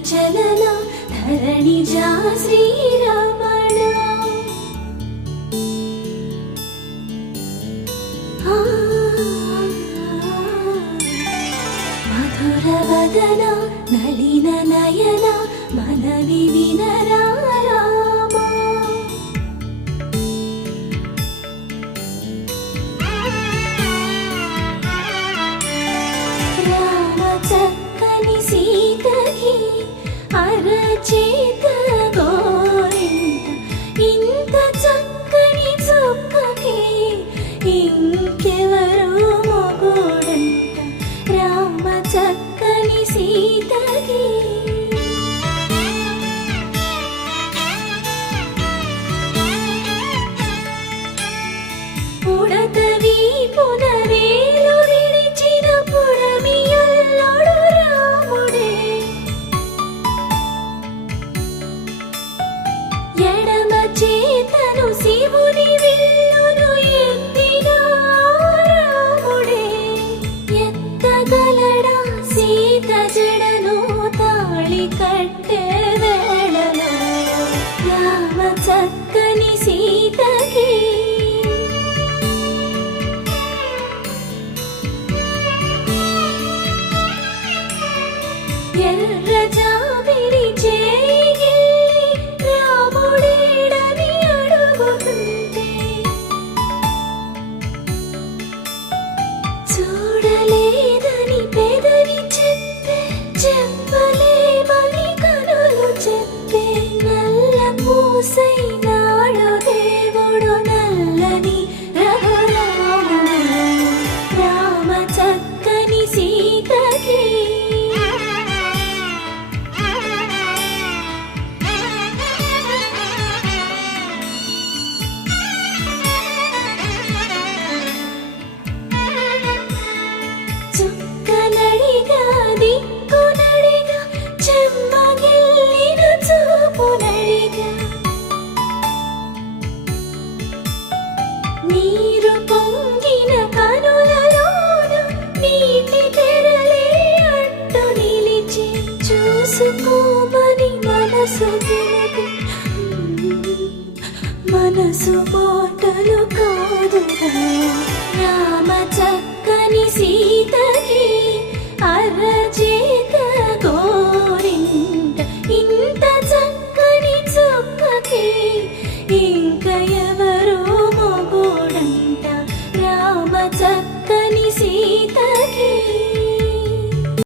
చలన ధరణిజా శ్రీరమణ మధుర వదన నళిన నయన మనవి వినరా రామా రామ చక్కని సీతకి అరచేత గోరింట ఇంత చక్కని చుక్కకి ఇంకెవరు మొగుడంట రామ చక్కని సీతకి పుడతవి పునవేలు విడిచిన పుడమియల్లోడు రాముడే ఎడమ చేతను శివుని విల్లును ఎత్తిన రాముడే ఎత్తగలడా సీత జడను తాళి కట్టే వేళలో రామ చక్కని సీతకి ఎర్ర జాబిలి చేయి రాముడేడని అడుగుతుంటే చూడలేదని పెదవి చెప్పే చెప్పలేమని కనులు చెప్పే నల్ల పూసై నాడు దేవుడు నల్లని రఘురాముడు రామ చక్కని సీతకి చుక్కనడిగా దిక్కునడిగా చెమ్మగిల్లిన చూపునడిగా నీరు పొంగిన కనులలోన నీటి తెరలే అడ్డు నిలిచి చూసుకోమని మనసు తెలిపి మనసు మాటలు కాదుగా రామ చక్కని సీతకి అరచేత గోరింట ఇంత చక్కని చుక్కకి ఇంక ఎవరు మొగుడంట రామ చక్కని సీతకి